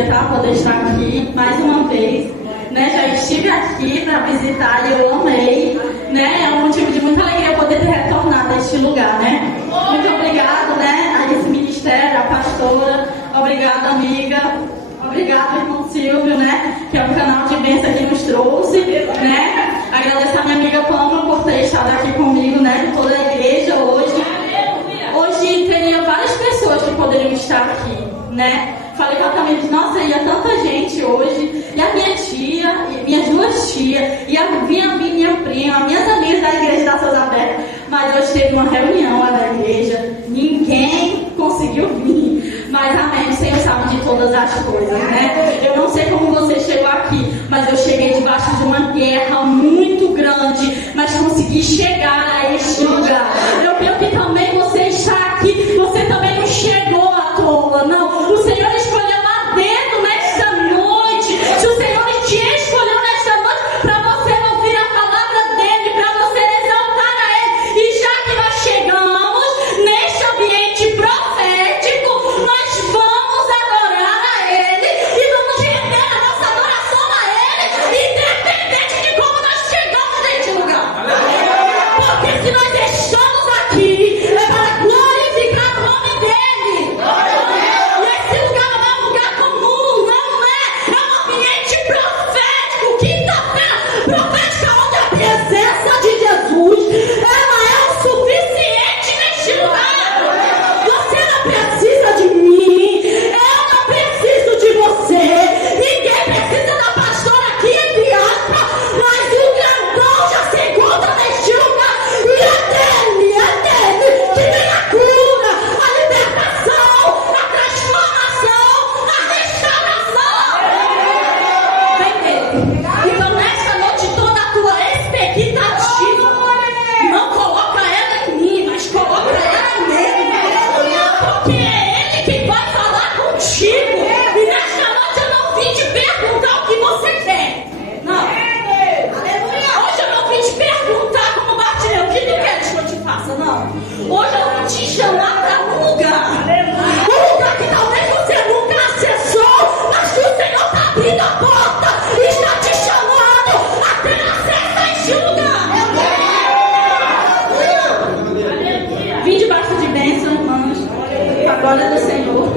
alegria, tá? Poder estar aqui mais uma vez. Né? Já estive aqui para visitar e eu amei. Né? É um motivo de muita alegria poder ter retornado a este lugar. Né? Muito obrigado, né, a esse ministério, a pastora. Obrigada, amiga. Obrigado, irmão Silvio, né? Que é um canal de bênção que nos trouxe. Né? Agradeço a minha amiga Pamela por ter estado aqui comigo, né? De toda a igreja hoje. Hoje teria várias pessoas que poderiam estar aqui, né? Falei exatamente, nossa, ia tanta gente hoje, e a minha tia, e minhas duas tias, e a minha prima, minhas amigas da igreja da Souza Aberta, mas hoje teve uma reunião lá da igreja, ninguém conseguiu vir, mas amém, o Senhor sabe de todas as coisas, né? Eu não sei como você chegou aqui, mas eu cheguei debaixo de uma guerra muito grande, mas consegui chegar a este lugar. Eu penso que também você está aqui, você também não chegou à toa, não. O Senhor escolheu lá dentro nesta noite. Se o Senhor te escolheu nesta noite para você ouvir a palavra dele, para você exaltar a ele. E já que nós chegamos neste ambiente profético, nós vamos adorar a ele e vamos render a nossa adoração a ele, independente de como nós chegamos neste lugar. Porque se nós estamos aqui, é para glorificar o nome dele. E esse lugar não é um lugar comum, não é? É um ambiente profético, quinta-feira profética, onde a presença de Jesus, ela é o suficiente neste lugar. Você não precisa de mim, eu não preciso de você, ninguém precisa da pastora aqui, entre aspas, mas o grandão já se encontra neste lugar, e é dele que vem a cura, a libertação, a transformação, a restauração. Vem dele. Então nesta noite toda a tua expectativa, não coloca ela em mim, mas coloca ela nele, porque é ele quem vai falar contigo. E nesta noite eu não vim te perguntar o que você quer, não. Hoje eu não vim te perguntar como Bartimeu, o que tu queres que eu te faça, não. Hoje eu vou te chamar para um lugar, um lugar que talvez você nunca acessou, mas que o Senhor está abrindo a porta e está te chamando a ter acesso a este lugar. Vim debaixo de bênção, irmãos, a glória do Senhor.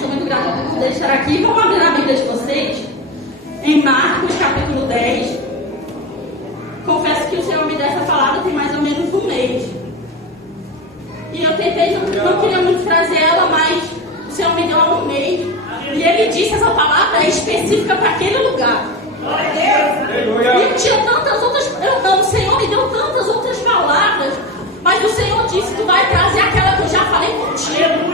Sou muito grata por poder estar aqui. Vamos abrir a Bíblia de vocês em Marcos capítulo 10. Confesso que o Senhor me deu essa palavra tem mais ou menos um mês. E eu tentei, não queria muito trazer ela, mas o Senhor me deu há um mês. E Ele disse essa palavra é específica para aquele lugar. E eu tinha tantas outras, o Senhor me deu tantas outras palavras, mas o Senhor disse, tu vai trazer aquela que eu já falei contigo.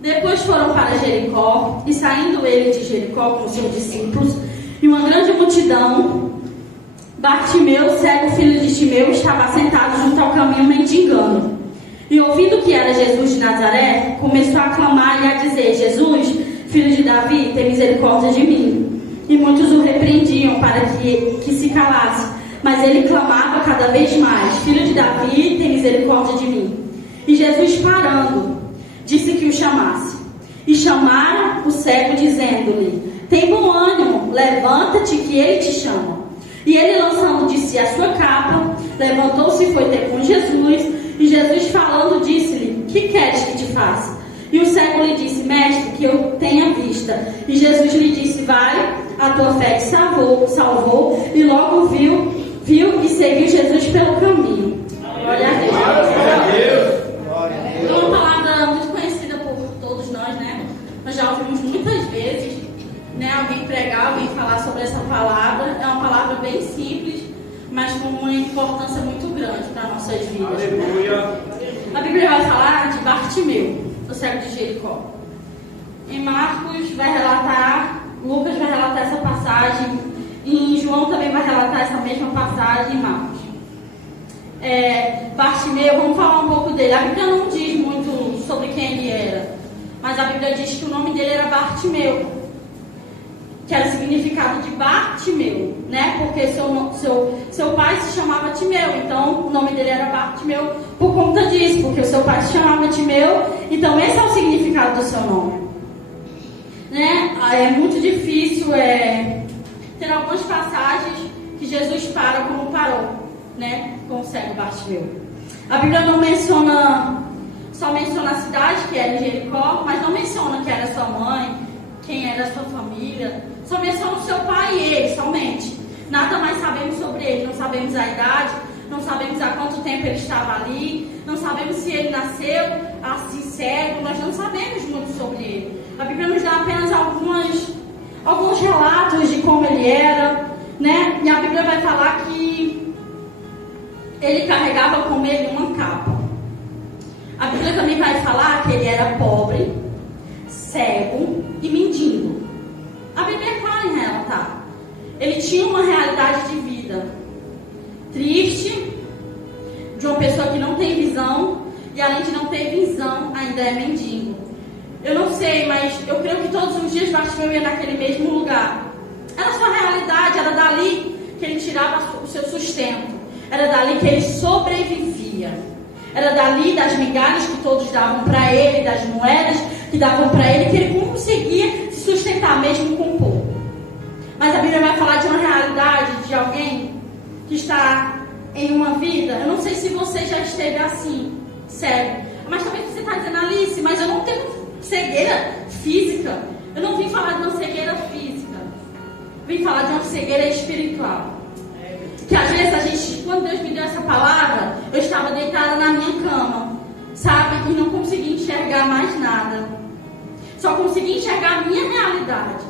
Depois foram para Jericó, e saindo ele de Jericó com os seus discípulos, e uma grande multidão, Bartimeu, cego filho de Timeu, estava sentado junto ao caminho mendigando. E ouvindo que era Jesus de Nazaré, começou a clamar e a dizer, Jesus, filho de Davi, tem misericórdia de mim. E muitos o repreendiam para que se calasse, mas ele clamava cada vez mais, filho de Davi, tem misericórdia de mim. E Jesus, parando, disse que o chamasse. E chamaram o cego, dizendo-lhe, tem bom ânimo, levanta-te que ele te chama. E ele, lançando de si a sua capa, levantou-se e foi ter com Jesus. E Jesus, falando, disse-lhe, que queres que te faça? E o cego lhe disse, mestre, que eu tenha vista. E Jesus lhe disse, vai, a tua fé te salvou. E logo viu e seguiu Jesus pelo caminho. Glória a Deus. É uma palavra muito conhecida por todos nós, né? Nós já ouvimos muitas vezes, né, alguém pregar, alguém falar sobre essa palavra. É uma palavra bem simples, mas com uma importância muito grande para nossas vidas. Aleluia. A Bíblia vai falar de Bartimeu, o cego de Jericó. Em Marcos vai relatar, Lucas vai relatar essa passagem, e em João também vai relatar essa mesma passagem em Marcos. Bartimeu, vamos falar um pouco dele. A Bíblia não diz muito sobre quem ele era, mas a Bíblia diz que o nome dele era Bartimeu, que era o significado de Bartimeu, né? Porque seu pai se chamava Timeu, então o nome dele era Bartimeu por conta disso, porque o seu pai se chamava Timeu, então esse é o significado do seu nome. é muito difícil ter algumas passagens que Jesus para como parou, né, com o cego Bartimeu. A Bíblia não menciona, só menciona a cidade, que era em Jericó, mas não menciona quem era sua mãe, quem era sua família, só menciona o seu pai e ele, somente. Nada mais sabemos sobre ele, não sabemos a idade, não sabemos há quanto tempo ele estava ali, não sabemos se ele nasceu assim cego, nós não sabemos muito sobre ele. A Bíblia nos dá apenas alguns relatos de como ele era, né? E a Bíblia vai falar que ele carregava com ele uma capa. A Bíblia também vai falar que ele era pobre, cego e mendigo. A Bíblia é clara em relatar. Ele tinha uma realidade de vida triste, de uma pessoa que não tem visão, e além de não ter visão, ainda é mendigo. Eu não sei, mas eu creio que todos os dias Bartimeu ia naquele mesmo lugar. Era a sua realidade, era dali que ele tirava o seu sustento. Era dali que ele sobrevivia. Era dali das migalhas que todos davam para ele, das moedas que davam para ele, que ele conseguia se sustentar mesmo com pouco. Mas a Bíblia vai falar de uma realidade de alguém que está em uma vida. Eu não sei se você já esteve assim, sério. Mas talvez você está dizendo, Alice, mas eu não tenho cegueira física. Eu não vim falar de uma cegueira física. Vim falar de uma cegueira espiritual. Que às vezes a gente, quando Deus me deu essa palavra, eu estava deitada na minha cama, sabe? E não conseguia enxergar mais nada. Só conseguia enxergar a minha realidade.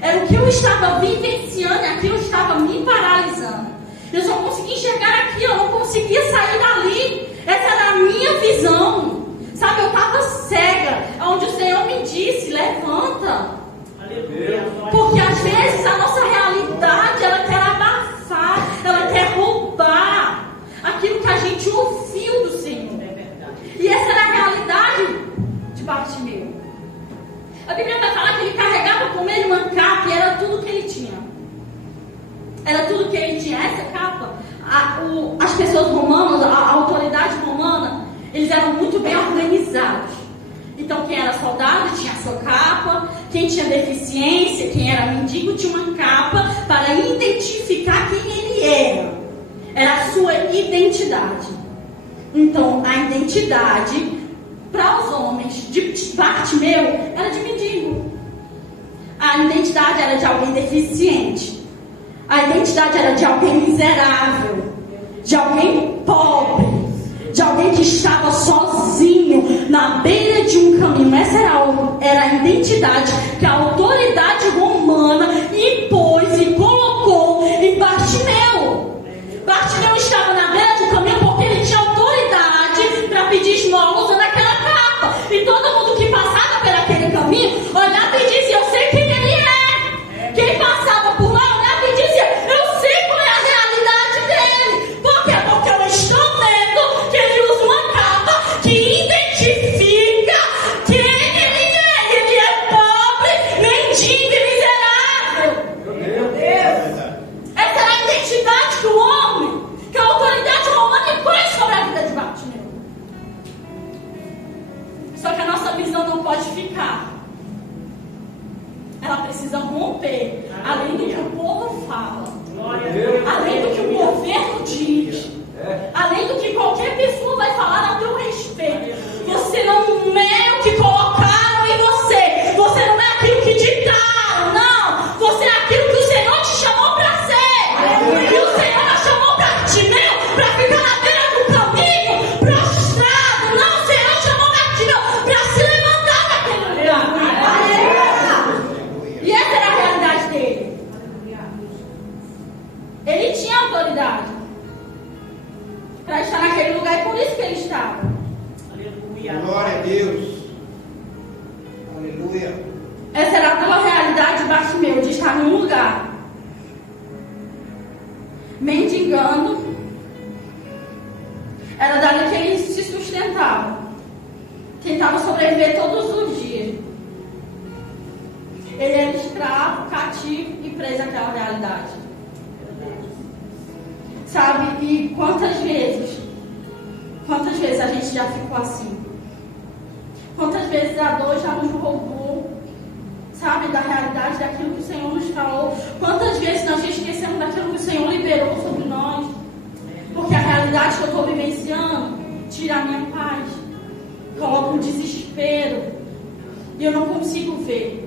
Era o que eu estava vivenciando, aquilo estava me paralisando. Eu só conseguia enxergar aquilo, eu não conseguia sair dali. Essa era a minha visão. Sabe, eu estava cega, onde o Senhor me disse, levanta. Aleluia. Porque às vezes a nossa realidade, ela quer abafar, ela quer roubar aquilo que a gente ouviu do Senhor. É verdade. E essa era a realidade de Bartimeu. A Bíblia vai falar que ele carregava com ele uma capa e era tudo que ele tinha. Era tudo que ele tinha. Essa capa, as pessoas romanas, a autoridade romana, eles eram muito bem organizados. Então quem era soldado tinha a sua capa, quem tinha deficiência, quem era mendigo tinha uma capa para identificar quem ele era. Era a sua identidade. Então a identidade para os homens de Bartimeu era de mendigo. A identidade era de alguém deficiente. A identidade era de alguém miserável, de alguém pobre, de alguém que estava sozinho na beira de um caminho. Essa era a identidade que a autoridade romana impôs e colocou em Bartimeu. Bartimeu estava na beira do caminho porque ele tinha autoridade para pedir esmola usando aquela capa. E todo mundo que passava por aquele caminho olhava e dizia, eu sei quem ele é. Quem passava por lá olhava e dizia, eu sei qual é a realidade dele. Por quê? Porque eu estou vendo que ele usa uma capa que identifica quem ele é. Ele é pobre, mendigo e miserável. Meu Deus. Essa era a identidade que o homem, que a autoridade romana impôs sobre a vida de Bartimeu. Só que a nossa visão não pode ficar. Ela precisa romper. Além do que o povo fala, além do que o governo diz, além do que qualquer pessoa vai falar a teu respeito. Você não é o que colocaram em você. Você não é aquilo que ditaram. Não. Você é aquilo que o Senhor te chamou para ser. E o Senhor te chamou Bartimeu para ficar na beira do caminho, prostrado. Não, o Senhor chamou Bartimeu para se levantar daquele lugar. E essa era a realidade dele. Ele tinha autoridade para estar naquele lugar e por isso que ele estava. Aleluia. Glória a Deus. Aleluia. Essa era a tua realidade de Bartimeu, de estar num lugar mendigando. Era dali que ele se sustentava. Tentava sobreviver todos os dias. Ele era escravo, cativo e preso àquela realidade. Sabe? E quantas vezes a gente já ficou assim? Quantas vezes a dor já nos roubou, sabe? sabe, da realidade daquilo que o Senhor nos falou. Quantas vezes nós esquecemos daquilo que o Senhor liberou sobre nós? Porque a realidade que eu estou vivenciando tira a minha paz, coloca um desespero, e eu não consigo ver.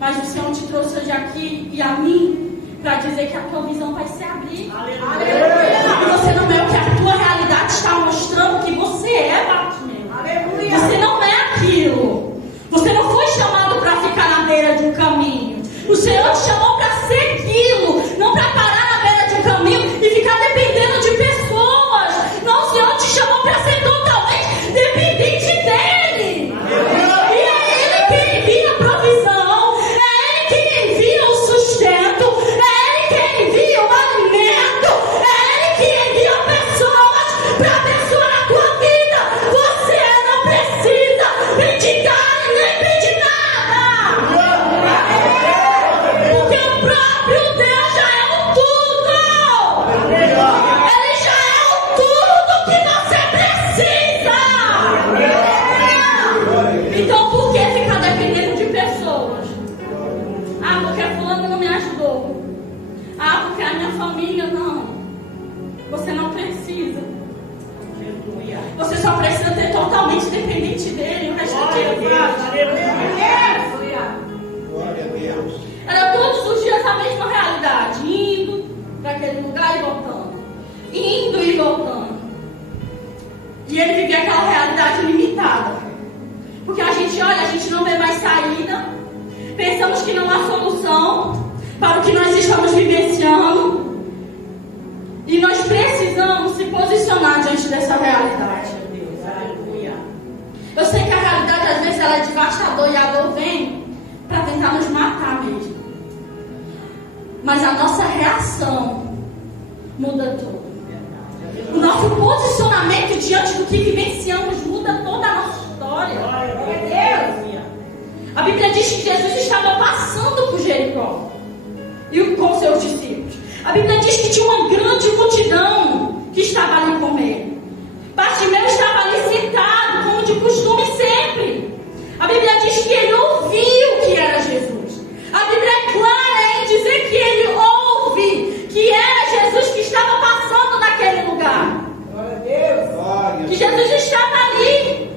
Mas o Senhor te trouxe hoje aqui e a mim para dizer que a tua visão vai se abrir. Aleluia! E você não é o que a tua realidade está mostrando que você é, Bartimeu. Aleluia! Você não é aquilo. Você não foi chamado para ficar na beira de um caminho. O Senhor te chamou para segui-lo, não para parar na beira de um caminho e ficar dependendo de pessoas. Não, o Senhor te chamou para ser totalmente dependente dEle. E é Ele quem envia a provisão, é Ele quem envia o sustento, é Ele quem envia o alimento, é Ele que envia pessoas para abençoar a tua vida. Você não precisa mendigar nem pedir nada, porque o próprio Deus já é o tudo. Ele já é o tudo que você precisa. Então por que ficar dependendo de pessoas? Ah, porque fulano não me ajudou. Ah, porque a minha família não. Você não precisa. Você só precisa ter totalmente dependente dele. O restante ele faz. Glória a Deus. Era todos os dias a mesma realidade, indo para aquele lugar e voltando, indo e voltando. E ele vivia aquela realidade limitada, porque a gente olha, a gente não vê mais saída, pensamos que não há solução para o que nós estamos vivenciando, e nós precisamos se posicionar diante dessa realidade. Eu sei que a realidade às vezes ela é devastadora e a dor vem para tentar nos matar mesmo. Mas a nossa reação muda tudo. O nosso posicionamento diante do que vivenciamos muda toda a nossa história. A Bíblia diz que Jesus estava passando por Jericó e com seus discípulos. A Bíblia diz que tinha uma grande multidão que estava ali com ele. Bartimeu estava ali sentado, como de costume sempre. A Bíblia diz que ele ouviu que era Jesus. A Bíblia é clara em dizer que ele ouve que era Jesus que estava passando naquele lugar. Glória a Deus. Que Jesus estava ali.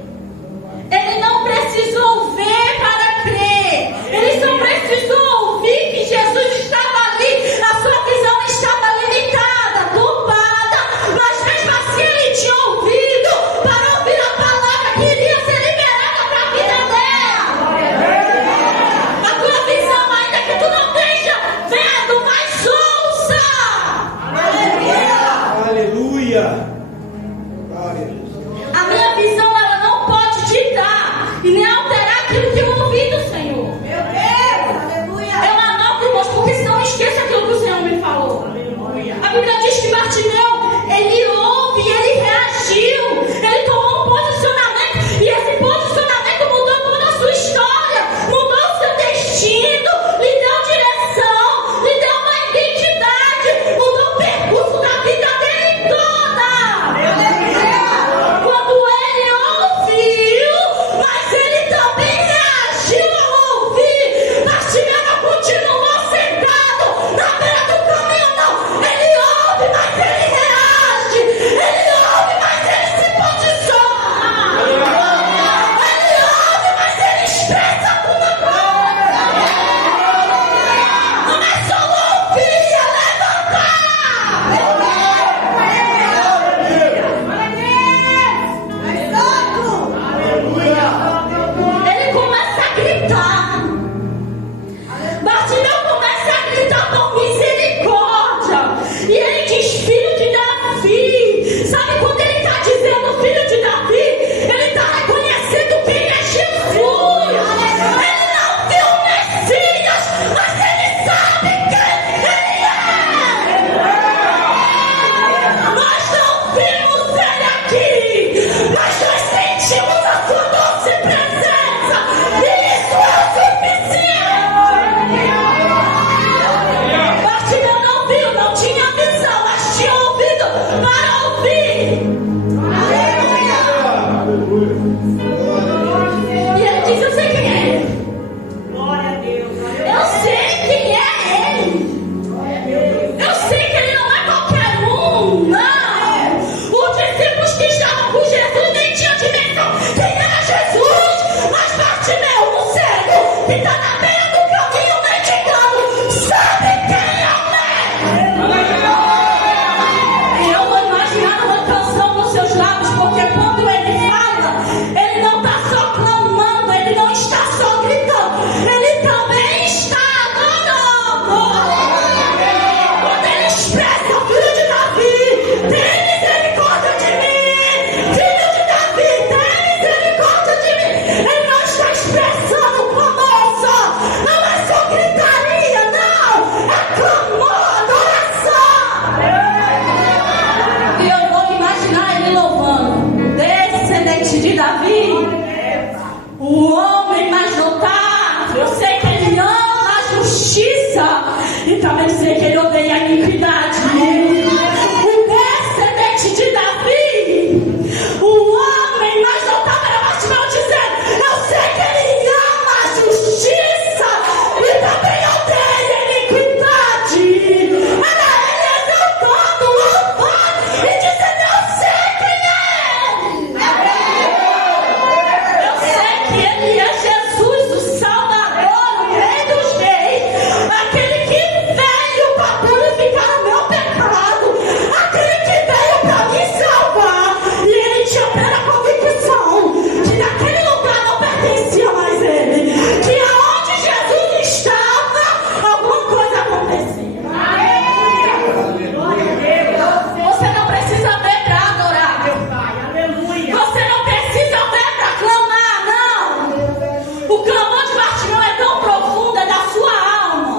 Ele não precisou ver para crer. Ele só precisou ouvir que Jesus estava ali. A sua visão estava limitada, turbada, mas mesmo que está na beira do caminho mendigando sabe quem é o médico. E eu vou imaginar uma canção nos seus lábios, porque quando ele fala, ele não está só clamando, ele não está só gritando, ele também está adorando. Quando ele expressa, filho de Davi, tem misericórdia de mim. Filho de Davi, tem misericórdia de mim. Ele não está expressando clamor só. Não é só gritaria, não. É clamor, adoração. E eu vou imaginar ele louvando. Descendente de Davi, o homem mais notável. Eu sei que ele ama a justiça e também sei que ele odeia a iniquidade. O descendente de Davi, o homem mais notável, era Bartimeu dizendo: eu sei que ele ama a justiça e também odeia a iniquidade. Era ele exaltando, louvando e dizendo: eu sei quem é ele. Eu sei que ele é Jesus, o Salvador, o Rei dos Reis, aquele que veio para purificar o meu pecado, aquele que veio para me salvar. E ele tinha plena convicção que naquele lugar não pertencia mais ele, que aonde Jesus estava, alguma coisa acontecia. Você não precisa ver para adorar. Você não precisa ver para clamar, não. O clamor de Bartimeu é tão profundo, é da sua alma.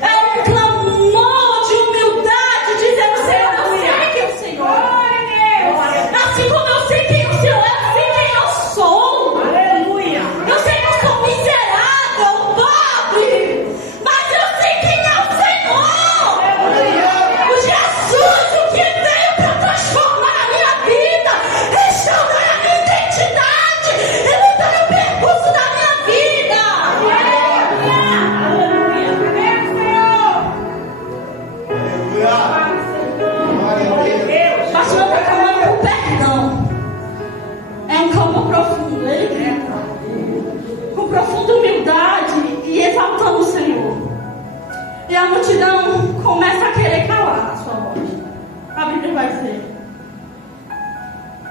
É um clamor de humildade, dizendo: Senhor, eu sei quem é o Senhor. Assim como eu sei quem o Senhor é, eu sei quem eu sou. Eu sei que eu sou miserável, pobre, mas eu sei quem é o Senhor. O Jesus, o que veio para transformar a minha vida, restaurar a minha identidade e mudar o percurso da minha vida. Bartimeu está clamando por perdão. É um clamor profundo, ele grita com profunda humildade e exaltando o Senhor. E a multidão começa a querer calar a sua voz. A Bíblia vai dizer,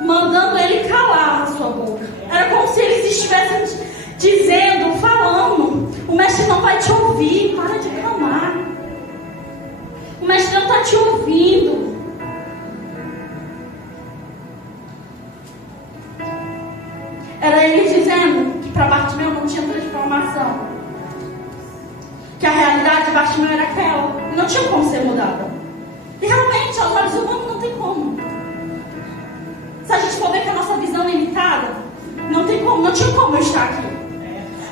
mandando ele calar a sua boca. Era como se eles estivessem dizendo, falando: o mestre não vai te ouvir, para de clamar. O mestre não está te ouvindo. Era ele dizendo que para Bartimeu não tinha transformação, que a realidade de Bartimeu era aquela, e não tinha como ser mudada. E realmente, aos olhos humanos, não tem como. Se a gente for ver que a nossa visão é limitada, não tem como, não tinha como eu estar aqui.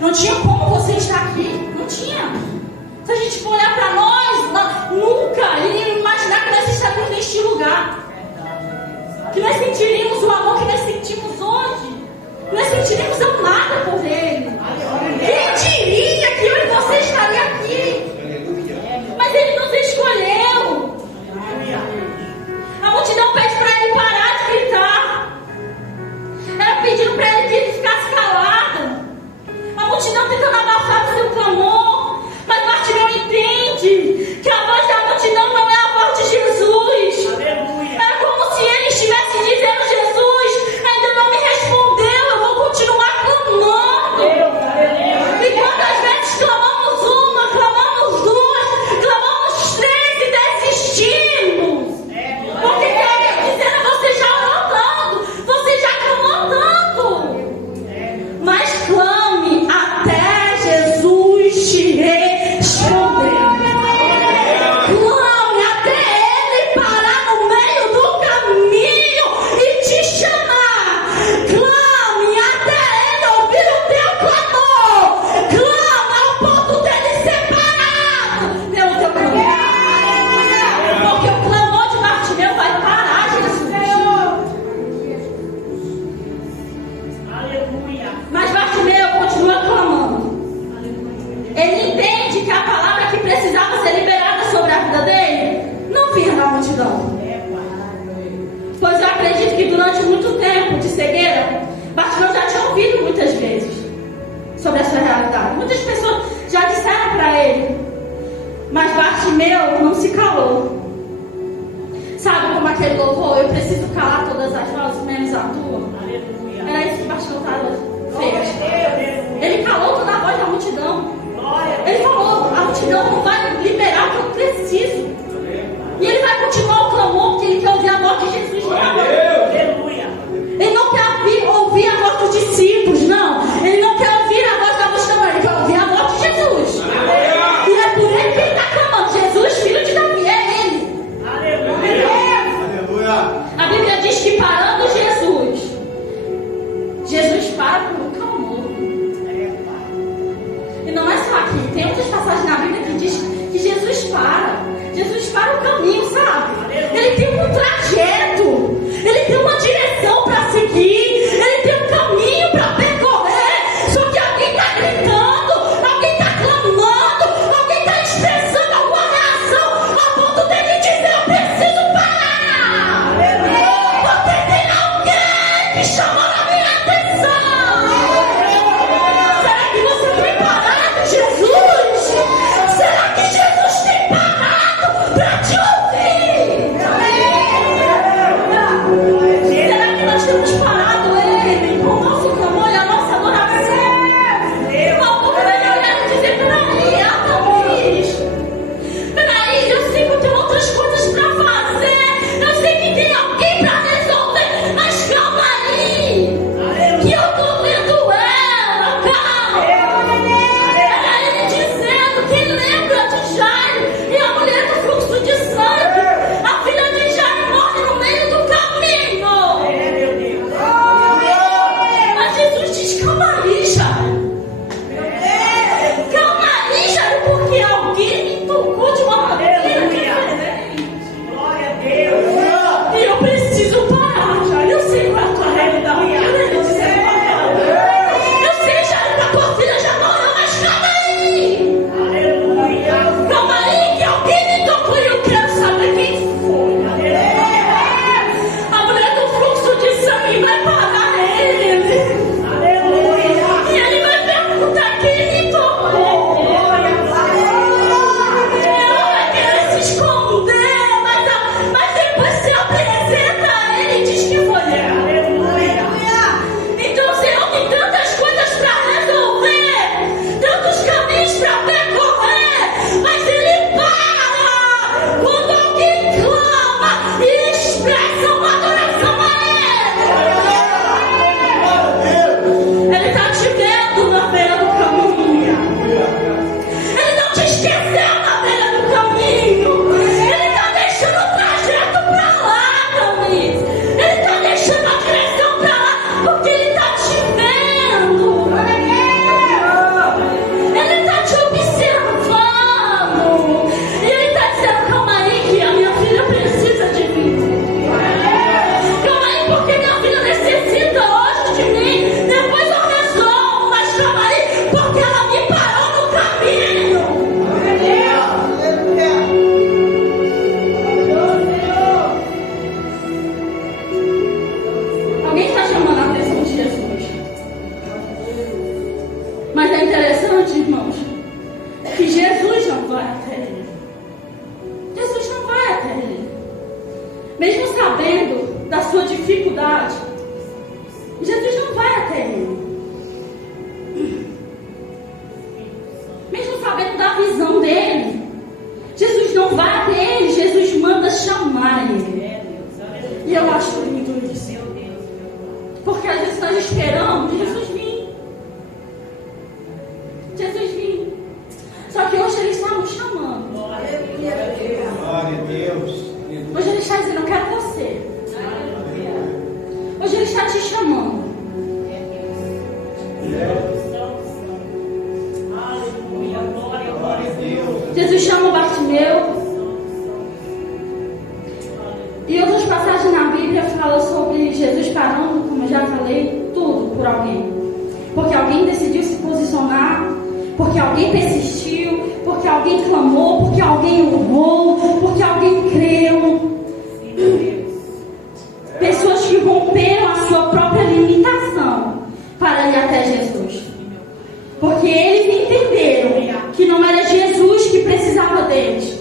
Não tinha como você estar aqui, não tinha. Se a gente for olhar para nós, nunca iríamos imaginar que nós estaríamos neste lugar, que nós sentiríamos o amor que nós sentimos hoje, que nós sentiríamos amada por Ele. Quem diria que eu e você estaria aqui? Mas Ele nos escolheu. A multidão pede para Ele parar de gritar. Era pedindo para Ele que Ele ficasse calado. A multidão tentando abafar o seu clamor. Mas Bartimeu entende que a voz da multidão não é a voz de Jesus. É como se ele estivesse dizendo: Jesus ainda não me respondeu, eu vou continuar clamando. E quantas vezes clamamos uma, clamamos duas, clamamos três e desistimos? Porque Deus dizendo: você já orou tanto, você já clamou tanto. Mas clame até Jesus te responder. Clame até Ele parar no meio do caminho e te chamar. Clame até Ele ouvir o teu clamor. Clame ao ponto dele ser parado pelo teu clamor. Porque o clamor de Bartimeu vai parar Jesus. Mas Bartimeu continua clamando. Ele entende que a palavra que precisava ser liberada sobre a vida dele não vinha da multidão. Pois eu acredito que durante muito tempo de cegueira, Bartimeu já tinha ouvido muitas vezes sobre a sua realidade. Muitas pessoas Bartimeu não se calou. Sabe como aquele louvor? Eu preciso calar todas as vozes, menos a tua. Aleluia. Era isso que o pastor estava fez. Ele calou toda a voz da multidão. Ele falou, a multidão não vai liberar o que eu preciso. E ele vai continuar o clamor, porque ele quer ouvir a voz de Jesus. Aleluia. Ele não quer ouvir a voz dos discípulos, não. Ele não quer ouvir a voz da multidão, ele quer ouvir a voz de Jesus. E é por ele que ele está clamando. Jesus, filho de Davi, é ele. Aleluia. A Bíblia diz que parando Jesus para por um clamor. E não é só aqui. Tem outras passagens na Bíblia que diz que Jesus para o caminho, sabe? Ele tem um trajeto, ele tem uma direção para seguir, ele tem um caminho para percorrer. Só que alguém está gritando, alguém está clamando, alguém está expressando alguma reação a ponto dele dizer: eu preciso parar. Porque tem alguém que chamou a minha atenção. Será que você tem parado, Jesus? Será que Jesus tem parado para te ouvir? Será que nós temos parado Ele com o nosso clamor e a nossa adoração? Ao ponto dele olhar e dizer: peraí, eu sei que eu tenho outras coisas para fazer, eu sei que tem alguém para resolver, mas calma aí, que eu tô vendo ela, calma. Era ele dizendo que lembra de Jairo e a mulher do fluxo de sangue. A filha de Jairo morre no meio do caminho. Mas Jesus diz: calma aí, Jairo. Calma aí, Jairo, porque alguém me tocou de uma maneira diferente. E eu preciso parar, Jairo. Eu sei qual é a tua realidade. Eu sei, Jairo, que a tua filha já morreu, mas calma aí. Calma aí, que alguém me tocou e eu quero saber quem foi. A mulher do fluxo de sangue vai parar nele. E ele vai perguntar quem me tocou. Ela vai querer se esconder, mas depois se apresenta a ele e diz que foi ela. Então o Senhor tem tantas coisas para resolver, tantos caminhos para percorrer, mas Ele para quando alguém clama e expressa uma adoração a Ele. Ele está te vendo na beira do caminho. Ele não te esqueceu na beira do caminho. Ele está deixando o trajeto para lá, Camis. Ele está deixando a direção para lá, porque Ele está te vendo. Ele está te observando. E Ele está dizendo: calma aí, que a minha filha precisa de mim. Calma aí, porque minha filha necessita hoje de mim. Depois eu resolvo, mas calma aí, porque ela me parou no caminho. Alguém está chamando a atenção de Jesus. Mas é interessante, irmãos, que Jesus não vai até ele. Jesus não vai até ele. Mesmo sabendo da sua dificuldade, Jesus não vai até ele. Mesmo sabendo da visão dele, Jesus não vai até ele. Jesus manda chamar ele. E eu acho lindo isso. Porque às vezes nós esperamos Jesus vir. Jesus vir. Só que hoje Ele está nos chamando. Glória a Deus. Hoje Ele está dizendo: eu quero você. Hoje Ele está te chamando. Glória a Deus. Jesus chama Bartimeu. E outras passagens na Bíblia falam sobre Jesus parando, como eu já falei, tudo por alguém. Porque alguém decidiu se posicionar, porque alguém persistiu, porque alguém clamou, porque alguém orou, porque alguém creu. Pessoas que romperam a sua própria limitação para ir até Jesus. Porque eles entenderam que não era Jesus que precisava deles,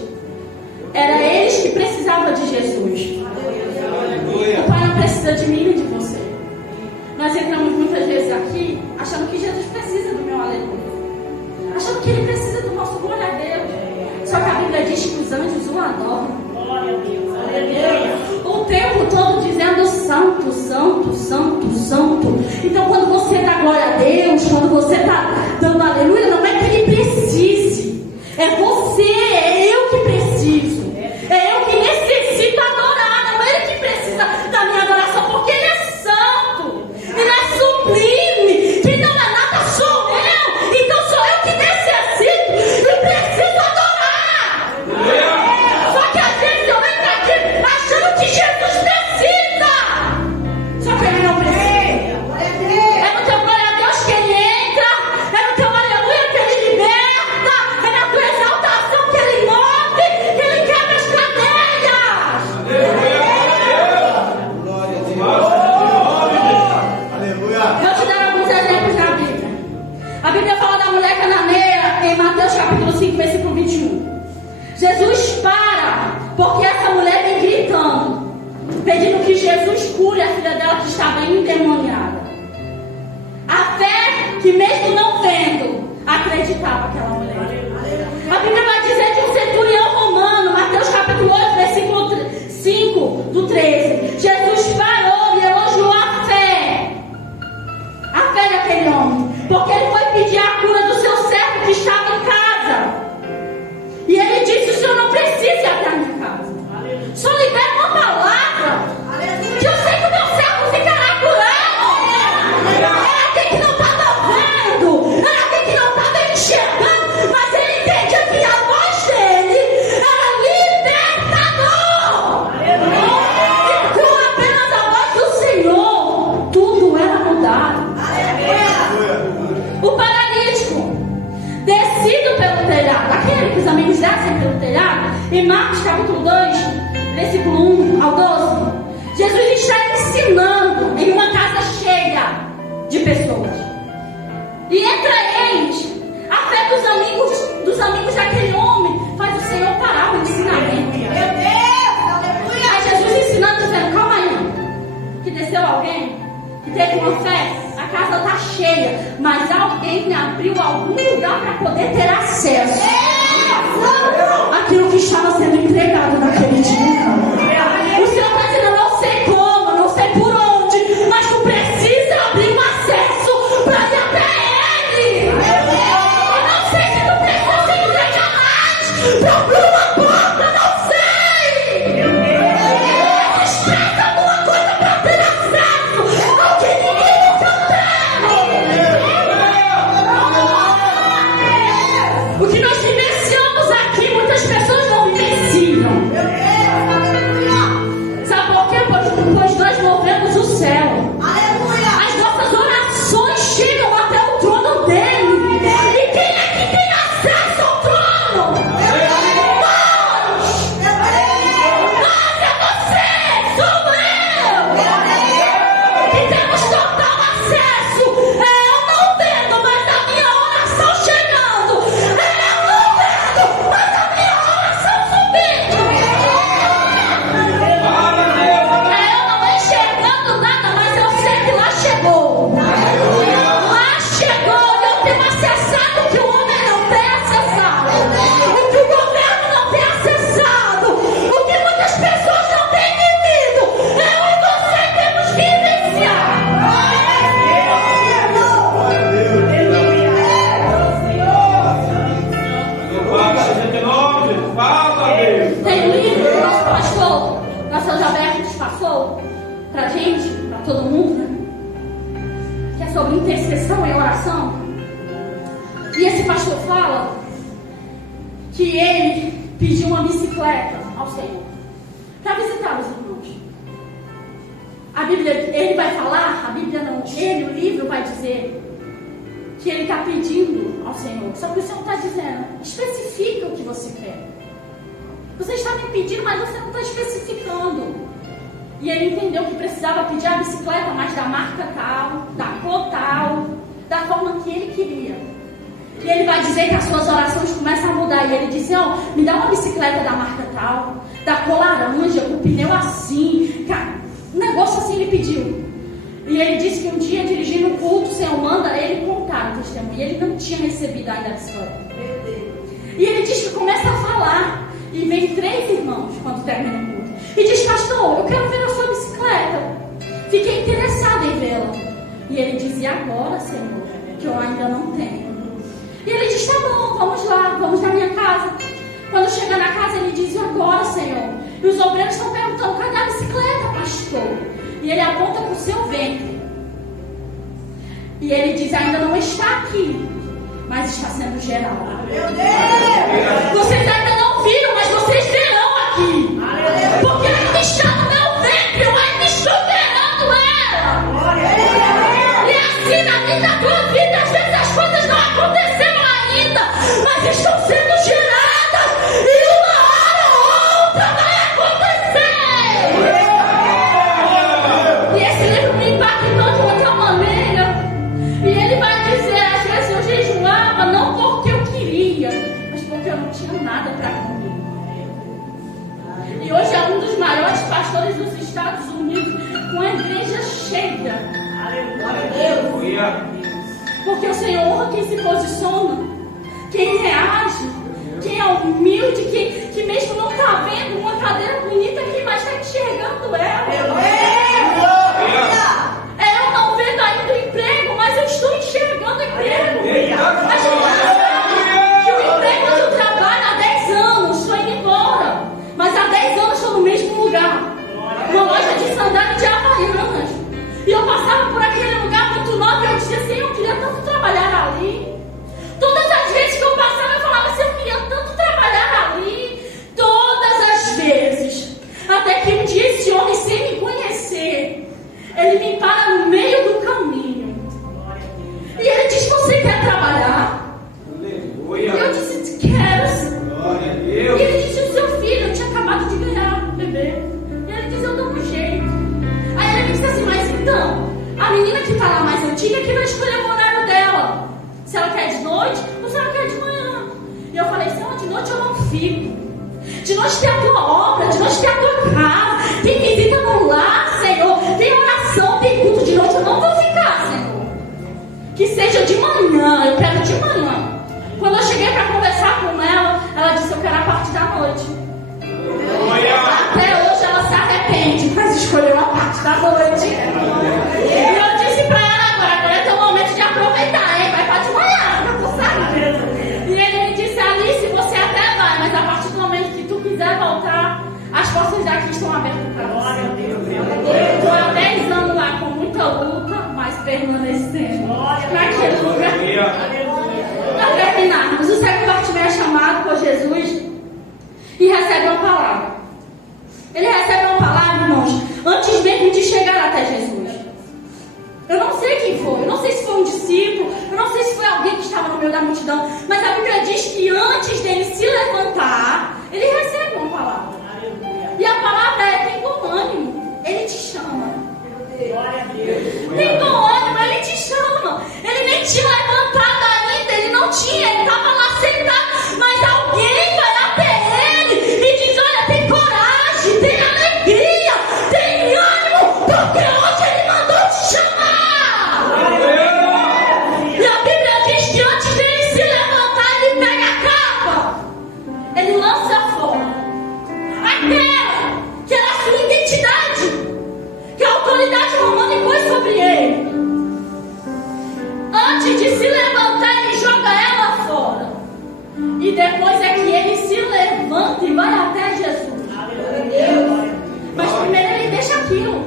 anjos o adoram. Glória a Deus. Aleluia. O tempo todo dizendo santo, santo, santo, santo. Então quando você dá glória a Deus, quando você está dando aleluia, não é que Ele precise. É você, é eu que preciso. É eu que necessito adorar. Não é Ele que precisa da minha adoração, porque Ele é santo. Ele é sublime. Quem não é nada sou eu. Então sou eu que necessito e preciso adorar. Só que às vezes eu entro aqui achando que Jesus precisa. Só que Ele não precisa. É no teu glória a Deus que Ele entra. É no teu aleluia que Ele liberta. É na tua exaltação que Ele move. Que Ele quebra as cadeias. Glória a Deus. Aleluia. Vou te dar alguns exemplos da Bíblia. A Bíblia fala da mulher cananeia em Mateus capítulo 5, versículo 21. Jesus para, porque essa mulher vem gritando, pedindo que Jesus cure a filha dela que estava endemoniada. A fé que mesmo não vendo, acreditava aquela mulher. A Bíblia vai dizer de um centurião romano, Mateus capítulo 8, versículo 5 do 13. Jesus parou e elogiou a fé daquele homem, porque ele foi pedir a cura do seu servo que estava em casa. E ele disse: o senhor não precisa ir até a minha casa, só libera uma palavra que eu sei que o meu servo ficará curado. Era alguém que não estava vendo, era alguém que não estava enxergando, mas ele entendia que a voz dele era libertador. E com apenas a voz do Senhor, tudo era mudado. O paralítico, descido pelo telhado, aquele que os amigos descem pelo telhado, em Marcos capítulo 2, versículo 1 ao 12, Jesus está ensinando em uma casa cheia de pessoas. E entre eles, a fé dos amigos daquele homem faz o Senhor parar o ensinamento. Aí Jesus ensinando, dizendo: calma aí, que desceu alguém que teve uma fé, a casa está cheia, mas alguém abriu algum lugar para poder ter acesso àquilo que estava sendo entregado naquele dia. O Senhor está dizendo: não sei como, não sei por onde, mas tu precisa abrir um acesso para ir até Ele. Eu não sei se tu precisa se entregar mais para abrir uma porta, não sei. Espera alguma coisa para ter acesso ao que ninguém nunca teve. O que nós vivenciamos aqui, muitas pessoas não vivenciam. Sabe por quê? Pois nós movemos o céu. As nossas orações chegam até o trono dele. E quem é que tem acesso ao trono? Nós! É você! Sou eu! Que temos total acesso. Eu não vendo, mas a minha oração chegando. Eu não vendo, mas a minha oração subindo. Eu não enxergando nada, mas eu sei que lá chegou. Lá chegou e eu tenho acessado o que o homem não tem acessado. O que o governo não tem acessado. O que muitas pessoas não têm vivido. Eu e você temos que vivenciar. Tem um livro que o nosso pastor, nosso Alberto, passou pra gente, pra todo mundo, né? Que é sobre intercessão e oração. E esse pastor fala que ele pediu uma bicicleta ao Senhor para visitar os irmãos. A Bíblia, ele vai falar, a Bíblia não, ele, o livro vai dizer que ele está pedindo ao Senhor. Só que o Senhor está dizendo: especifica o que você quer. Você está me pedindo, mas você não está especificando. E ele entendeu que precisava pedir a bicicleta, mas da marca tal, da cor tal, da forma que ele queria. E ele vai dizer que as suas orações começam a mudar. E ele disse: ó, me dá uma bicicleta da marca tal, da cor laranja, com pneu assim. Um negócio assim ele pediu. E ele disse que um dia, dirigindo o culto, o Senhor manda ele contar o testemunho. E ele não tinha recebido ainda a bicicleta. E ele diz que começa a falar E vem 3 irmãos quando termina o culto. E diz: pastor, eu quero ver a sua bicicleta. Fiquei interessada em vê-la. E ele diz: e agora, Senhor? Que eu ainda não tenho. E ele diz: tá bom, vamos lá, vamos na minha casa. Quando chega na casa, ele diz: e agora, Senhor? E os obreiros estão perguntando: cadê a bicicleta, pastor? E ele aponta para o seu ventre. E ele diz: ainda não está aqui, mas está sendo gerada. Meu Deus! Vocês ainda não viram, mas vocês verão aqui. Porque ainda está no meu ventre, eu ainda estou gerando ela. E assim na vida da tua vida, às vezes as coisas não aconteceram ainda, mas estão sendo geradas. E uma hora ou outra vai acontecer. E esse livro me impactou de outra maneira. E ele vai dizer: às vezes eu jejuava não porque eu queria, mas porque eu não tinha nada para comer. E hoje é um dos maiores pastores dos Estados Unidos, com a igreja cheia. Aleluia. Porque o Senhor honra quem se posiciona, quem reage, quem é humilde, que mesmo não está vendo uma cadeira bonita aqui, mas está enxergando ela. Eu não vendo ainda o emprego, mas eu estou enxergando o emprego. A gente sabe que o emprego onde eu trabalho há 10 anos, estou indo embora. Mas há 10 anos estou no mesmo lugar. Uma loja de sandália de Havaianas. E eu passava por aquele lugar muito novo e eu dizia: Senhor, eu queria tanto trabalhar ali. Todas as vezes que eu passava, eu falava: Senhor, eu queria tanto trabalhar ali. Todas as vezes. Até que um dia esse homem, sem me conhecer, ele me para no meio do caminho. E ele diz: você quer trabalhar? Aleluia. E eu disse: quero. Glória a E Deus. ele disse: o seu filho, eu tinha acabado de ganhar um bebê. E ele disse: eu dou um jeito. Aí ele me disse assim: mas então, a menina que está lá mais antiga que vai escolher o horário dela. Se ela quer de noite ou se ela quer de manhã. E eu falei: Senhor, de noite eu não fico. De noite tem a tua obra, de noite tem a tua casa. Tem visita no lar, Senhor. Tem oração, tem culto. De noite eu não vou ficar, Senhor. Que seja de manhã, eu quero de manhã. Quando eu cheguei para conversar com ela, ela disse: eu quero a parte da noite. Até hoje ela se arrepende, mas escolheu a parte da noite. E eu disse para ela: agora é teu momento de aproveitar, hein? Vai para de manhã, pra tu sair. E ele me disse: Alice, você até vai, mas a partir do momento que tu quiser voltar, as portas daqui estão abertas para você. Estou há 10 anos lá com muita luta, mas permanecendo naquele lugar. Para terminarmos, o cego Bartimeu é chamado por Jesus e recebe uma palavra. Ele recebe uma palavra, irmãos, antes mesmo de chegar até Jesus. Eu não sei quem foi, eu não sei se foi um discípulo, eu não sei se foi alguém que estava no meio da multidão, mas a Bíblia diz que antes dele se levantar, ele recebe uma palavra. E a palavra é: tem bom ânimo, ele te chama. Tem bom ânimo, ele te chama. Ele nem tinha levantado ainda, ele não tinha, ele estava lá sentado, mas alguém vai até ele e diz: olha, tem coragem, tem alegria, tem ânimo, porque hoje ele mandou te chamar. E a Bíblia diz que antes dele se levantar, ele pega a capa, ele lança fora aquela que era a sua identidade, que a autoridade romana impôs sobre ele. Antes de se levantar, ele joga ela fora. E depois é que ele se levanta e vai até Jesus. Mas primeiro ele deixa aquilo.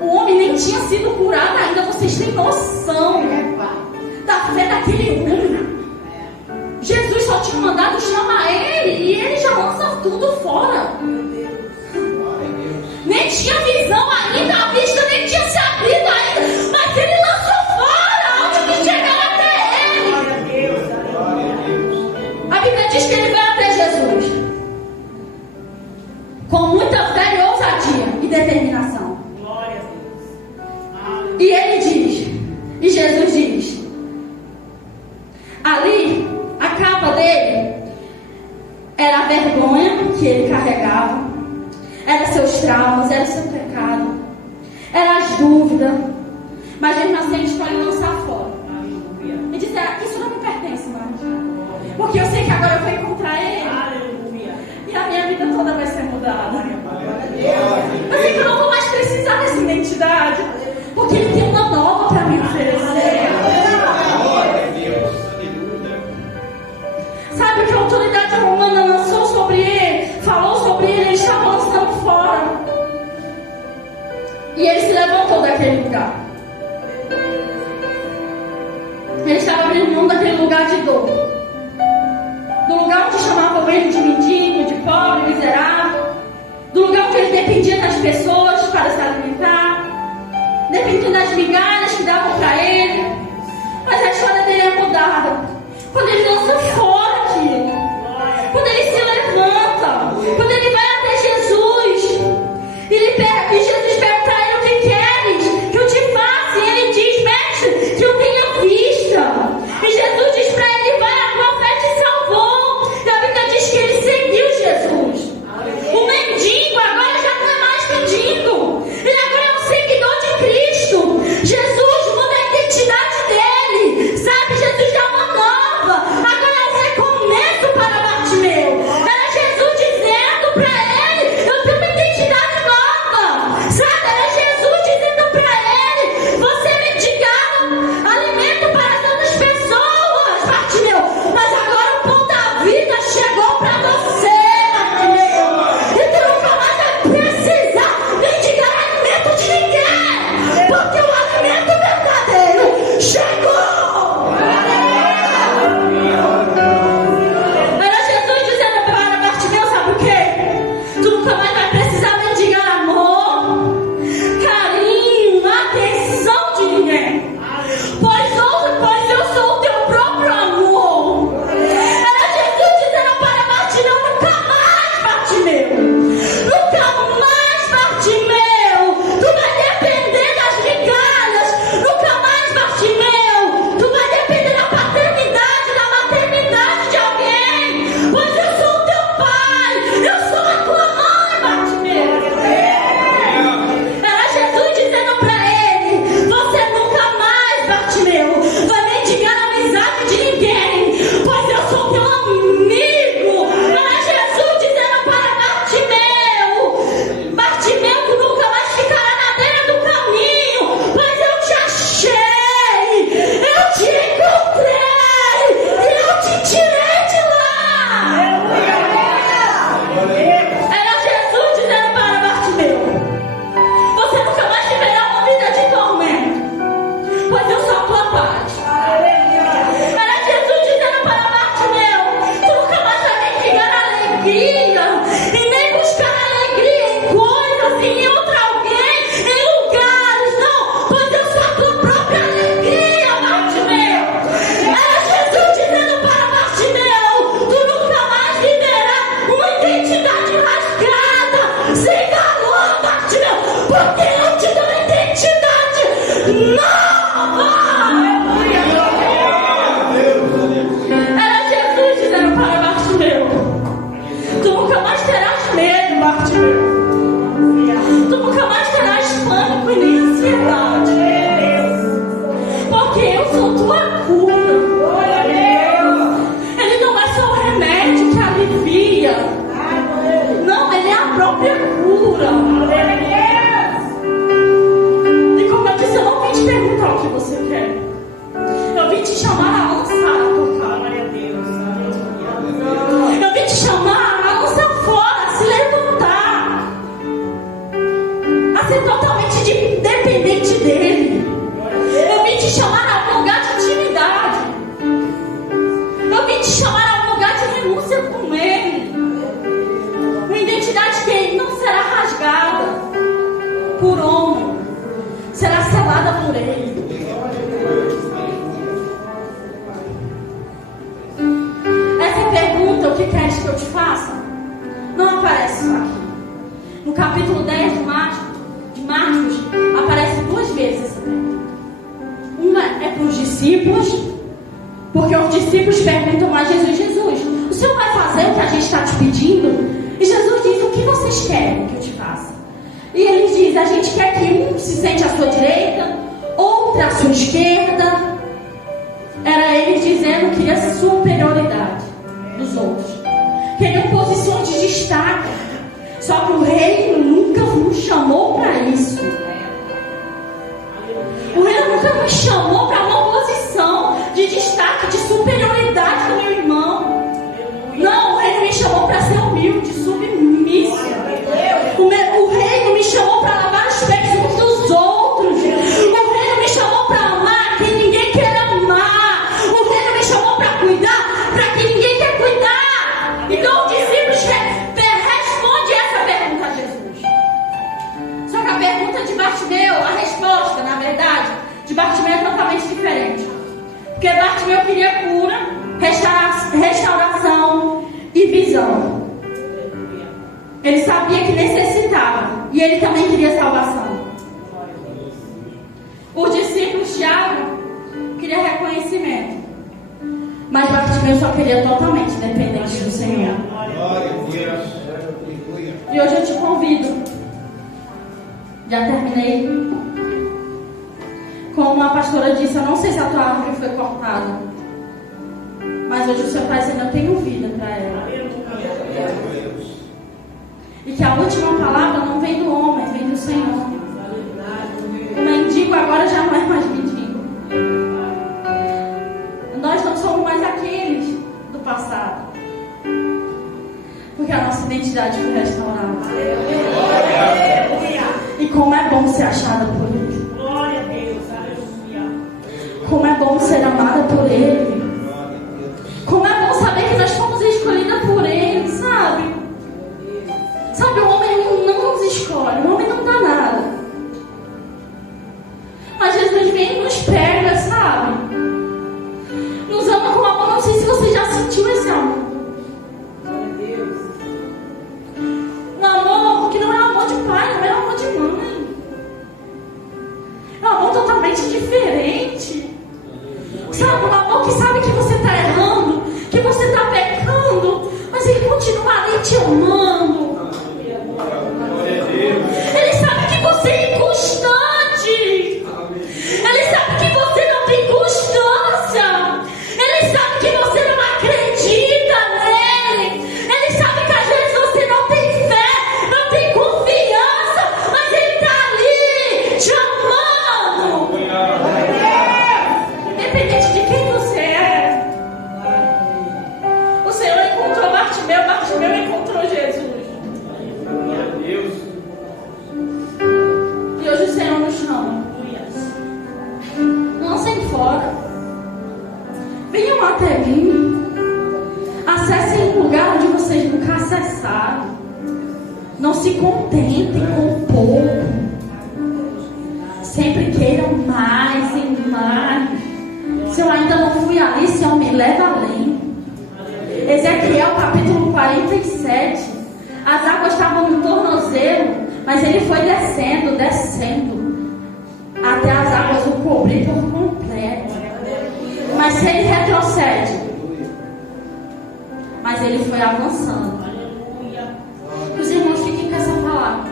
O homem nem tinha sido curado ainda. Vocês têm noção da fé daquele homem? Jesus só tinha mandado chamar ele e ele já lança tudo fora. Nem tinha visão ainda, a vista nem tinha se abrido ainda, mas ele lançou fora antes de chegar até ele. A Bíblia diz que ele vai até Jesus com muita fé e ousadia e determinação. E ele diz, e Jesus diz, ali a capa dele era a vergonha que ele carregava, era seus traumas, era o seu pecado, era as dúvidas, mas mesmo assim ele escolhe lançar fora e dizer: isso não me pertence mais, porque eu sei que agora eu vou encontrar ele. mudada. Eu sei que eu não vou mais precisar dessa identidade, porque Ele tem uma nova para me oferecer. Sabe o que a autoridade romana lançou sobre ele, falou sobre ele, ele estava lançando fora. E ele se levantou daquele lugar. Ele estava abrindo mão daquele lugar de dor. Do lugar onde chamavam ele de mendigo, de pobre, miserável. Do lugar onde ele dependia das pessoas para se alimentar. Dependia das migalhas que davam para ele. Mas a história dele é mudada quando ele lança fora aquilo. Quando ele se levanta. Quando ele vai até Jesus. E Jesus pergunta a ele: o que queres que eu te faça? E ele diz: mestre, que eu tenha vista. E Jesus diz para ele: vai, a tua fé te salvou. E a Bíblia diz que ele seguiu Jesus. O mendigo agora já não é mais mendigo. Ele agora é um seguidor de Cristo. Jesus muda a identidade dele. Sabe, Jesus dá uma nova. Agora é um recomeço para Bartimeu. Era Jesus dizendo para ele: eu tenho uma identidade nova. Sabe, era Jesus dizendo para ele: você é mendigado, alimento para as outras pessoas, Bartimeu. Mas agora o pão da vida chegou para você, Bartimeu. E tu nunca mais vai precisar mendigar alimento de ninguém, porque o alimento verdadeiro chegou. Era Jesus dizendo para Bartimeu: sabe o quê? Tu nunca mais vai precisar mendigar amor, carinho, atenção de ninguém, pois eu sou o teu próprio amor. Era Jesus dizendo para Bartimeu: nunca mais, Bartimeu, nunca mais, Bartimeu, tu vai depender das migalhas. Nunca mais, Bartimeu, tu vai depender da paternidade, da maternidade de alguém, pois eu sou o teu pai, eu sou a tua mãe, Bartimeu. Era Jesus dizendo para ele: você nunca mais, Bartimeu, vai mendigar a amizade de ninguém, pois eu sou teu amigo. Era Jesus dizendo para Bartimeu: Bartimeu, tu nunca mais ficará na beira do caminho, pois eu te achei, eu te encontrei e eu te tirei de lá. Era Jesus dizendo para Bartimeu: você nunca mais viverá uma vida de tormento, pois eu sou a tua paz. Era Jesus dizendo para Bartimeu: tu nunca mais vai mendigar alegria e nem buscar alegria em coisas, em outra alguém, em lugares. Não, pois eu sou a tua própria alegria, Bartimeu. Era Jesus dizendo para Bartimeu: tu nunca mais viverá uma identidade rasgada, sem valor, Bartimeu, porque eu te dou uma identidade nova. Era Jesus dizendo para Bartimeu: tu nunca mais terás medo, Bartimeu. Tu nunca mais terás pânico e nem ansiedade, porque eu sou tua cura. Ele não é só o remédio que alivia, não, ele é a própria cura. E como eu disse, eu não vim te perguntar o que você quer, eu vim te chamar a lançar a tua cara. Eu vim te chamar a lançar fora, a se levantar, a ser totalmente dependente dele. Eu vim te chamar a um lugar de intimidade. Eu vim te chamar a um lugar de renúncia com ele. Uma identidade que não será rasgada por homem, será selada por ele. Essa pergunta: o que queres que eu te faça? Não aparece aqui. No capítulo 10 de Marcos, aparece duas vezes. Uma é para os discípulos, porque os discípulos perguntam a Jesus: Jesus, o Senhor vai fazer o que a gente está te pedindo? E Jesus diz: o que vocês querem que eu te faça? E ele diz: a gente quer que um se sente à sua direita, outro à sua esquerda. Era ele dizendo que queria superioridade dos outros, queria posição de destaque. Só que o reino nunca nos chamou para isso. O reino nunca nos chamou para uma posição de destaque, de superioridade com meu irmão. Não, o reino me chamou para ser humilde, submisso. O reino me chamou para lavar os pés uns dos outros. O reino me chamou para amar quem ninguém quer amar. O reino me chamou para cuidar para quem ninguém quer cuidar. Então o discípulo responde essa pergunta a Jesus. Só que a pergunta de Bartimeu, a resposta, na verdade, de Bartimeu é totalmente diferente. Porque Bartimeu queria cura, restauração e visão. Ele sabia que necessitava. E ele também queria salvação. O discípulo Tiago queria reconhecimento. Mas Bartimeu só queria totalmente dependente do Senhor. Glória a Deus. E hoje eu te convido. Já terminei. Como a pastora disse, eu não sei se a tua árvore foi cortada. Mas hoje o Senhor está dizendo, eu tenho vida para ela. E que a última palavra não vem do homem, vem do Senhor. O mendigo agora já não é mais mendigo. Nós não somos mais aqueles do passado. Porque a nossa identidade foi restaurada. E como é bom ser achada por Ele. Glória a Deus, aleluia. Como é bom ser amada por Ele. Como é bom saber que nós fomos escolhidas por Ele, sabe? Sabe, o homem não nos escolhe, o homem não dá nada. Mas Jesus vem e nos pega, sabe? Nos ama com amor. Não sei se você já sentiu esse amor. Um amor que não é amor de pai, não é amor de mãe. É um amor totalmente diferente. Sabe, um amor que sabe que você está errando, que você está pecando, mas Ele continua ali te amando. Ele sabe que você é inconstante. Ele sabe que você não tem constância. Ele sabe que você não acredita nele. Ele sabe que às vezes você não tem fé, não tem confiança, mas Ele está ali te amando. Independente de quem você é. O Senhor encontrou Bartimeu, Bartimeu encontrou Jesus. E hoje o Senhor nos chama. Lancem fora. Venham até mim. Acessem um lugar onde vocês nunca acessaram. Não se contentem com pouco. Sempre queiram mais e mais. Se eu ainda não fui ali, Senhor, me leva além. Ezequiel capítulo 47. As águas estavam no tornozelo, mas ele foi descendo, até as águas o cobrir por completo. Mas se ele retrocede, mas ele foi avançando. Os irmãos fiquem com essa palavra.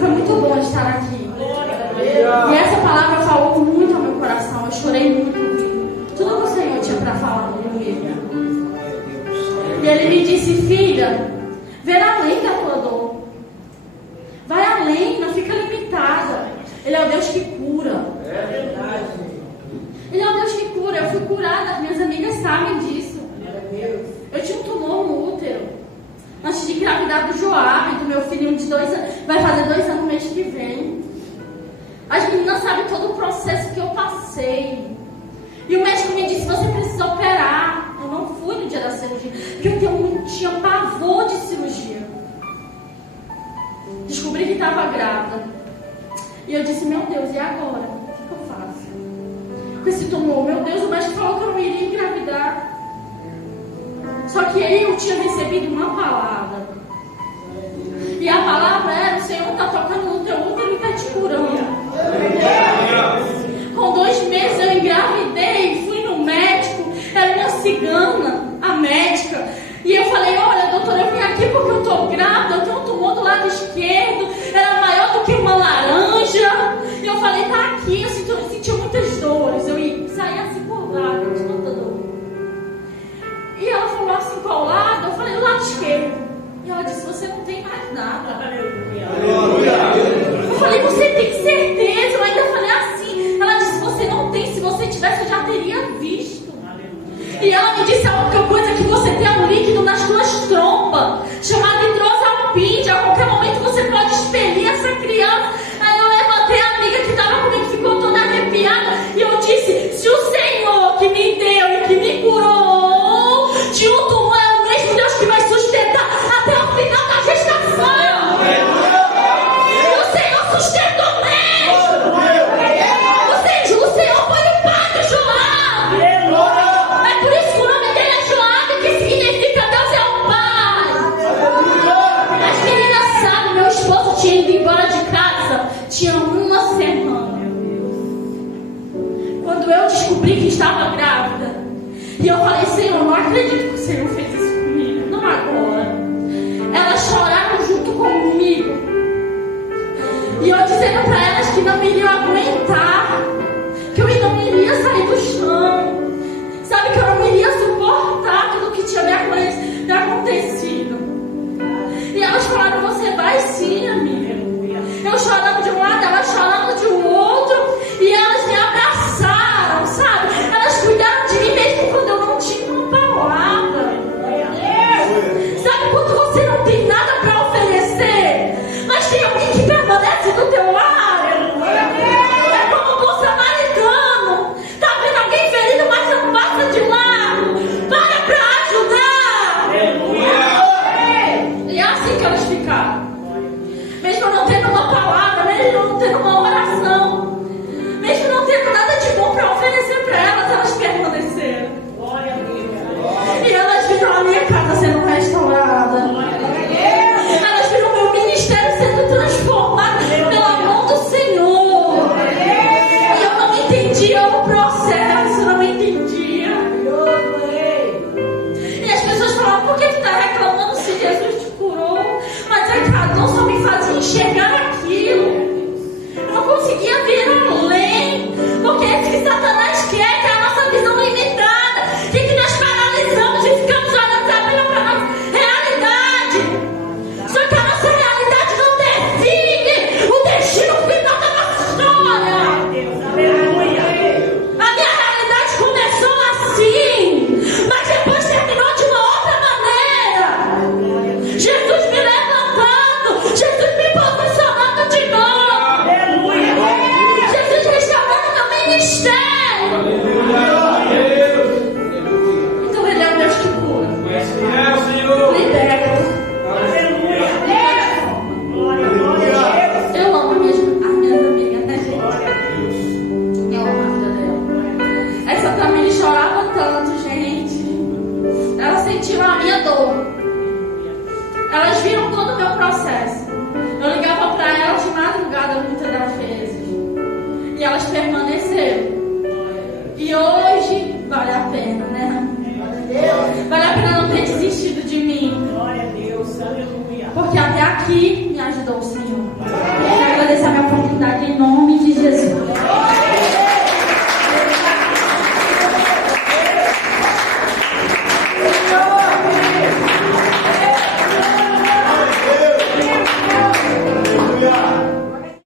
Foi muito bom estar aqui. E essa palavra falou muito ao meu coração. Eu chorei muito. Tudo que o Senhor tinha para falar comigo. E Ele me disse, filha, ver além da tua dor. Vai além, não fica limitada. Ele é o Deus que cura. Ele é o Deus que cura. Eu fui curada, minhas amigas sabem disso. Eu tinha um tumor no útero. Antes de engravidar do Joab, do meu filhinho de 2 anos. Vai fazer 2 anos no mês que vem. As meninas sabem todo o processo que eu passei. E o médico me disse, você precisa operar. Eu não fui no dia da cirurgia, porque eu tinha pavor de cirurgia. Descobri que estava grávida. E eu disse, meu Deus, e agora? O que eu faço? Com esse tumor, meu Deus, o médico falou que eu não iria engravidar. Só que eu tinha recebido uma palavra. E a palavra era, o Senhor está tocando no teu útero e está te curando. Com 2 meses eu engravidei, fui no médico, era uma cigana, a médica. E eu falei, olha, doutora, eu vim aqui porque eu estou grávida, eu tenho um tumor do lado esquerdo, era maior do que uma laranja. E eu falei, tá aqui, eu senti muitas dores, eu saí assim colada, de tanta dor. E ela falou assim, qual lado? Eu falei, o lado esquerdo. E ela disse, você não tem mais nada. E ela me disse: a única coisa é que você tem um líquido nas suas trompas, chamado hidrosalpinde. A qualquer momento você pode expelir essa criança. Aí eu levantei a amiga que estava comigo, ficou toda arrepiada. E eu disse: se o Senhor que me deu e que me curou de um tumor é o mesmo Deus que vai sustentar até o final da gestação. O Senhor sustentou mesmo. O Senhor foi o pai de Joabe. É por isso que o nome dele é Joabe, que significa Deus é o pai. As meninas sabem, meu esposo tinha ido embora de casa, tinha uma semana. Quando eu descobri que estava grávida, e eu falei: Senhor, não acredito que o Senhor fez isso comigo, não agora. Elas choraram junto comigo. E eu dizendo para elas que não iriam aguentar, que eu não iria sair do chão, sabe, que eu não iria suportar tudo que tinha me acontecido. E elas falaram: você vai sim, amiga. Eu chorando de um lado, elas chorando de um outro, e elas me abraçaram, sabe? Elas cuidaram de mim mesmo quando eu não tinha uma palavra. Sabe quando você não tem nada para oferecer, mas tem alguém que permanece do teu lado? É como o bom samaritano. Tá vendo alguém ferido, mas você não passa de lado. Para ajudar. E é assim que elas ficaram. Mesmo não tendo uma palavra, mesmo não tendo uma oração, mesmo não tendo nada de bom para oferecer para elas, elas permaneceram. E elas viram a minha casa sendo restaurada. Elas viram o meu ministério sendo transformado pela mão do Senhor. E eu não entendia o processo, não entendia. E as pessoas falavam: por que tu está reclamando se Jesus te curou? Mas a cada um só me fazia enxergar aquilo. Eu não conseguia ver além. Porque é isso que Satanás quer, que é a nossa visão limitada. Que nós paralisamos e ficamos olhando apenas para a nossa realidade. Só que a nossa realidade não define o destino final da nossa história. A minha realidade começou assim, mas depois terminou de uma outra maneira. Jesus me levantando, Jesus me posicionando de novo, Jesus restaurando meu ministério. Então Ele é o Deus que cura, liberta. Eu amo as minhas amigas, né, gente? Eu amo a vida dela. Essa Tamiri chorava tanto, gente. Elas sentiram a minha dor. Elas viram todo o meu processo. Eu ligava para elas de madrugada muitas das vezes. E elas permaneceram. E hoje vale a pena, né? Vale a pena não ter desistido de mim. Porque até aqui me ajudou o Senhor.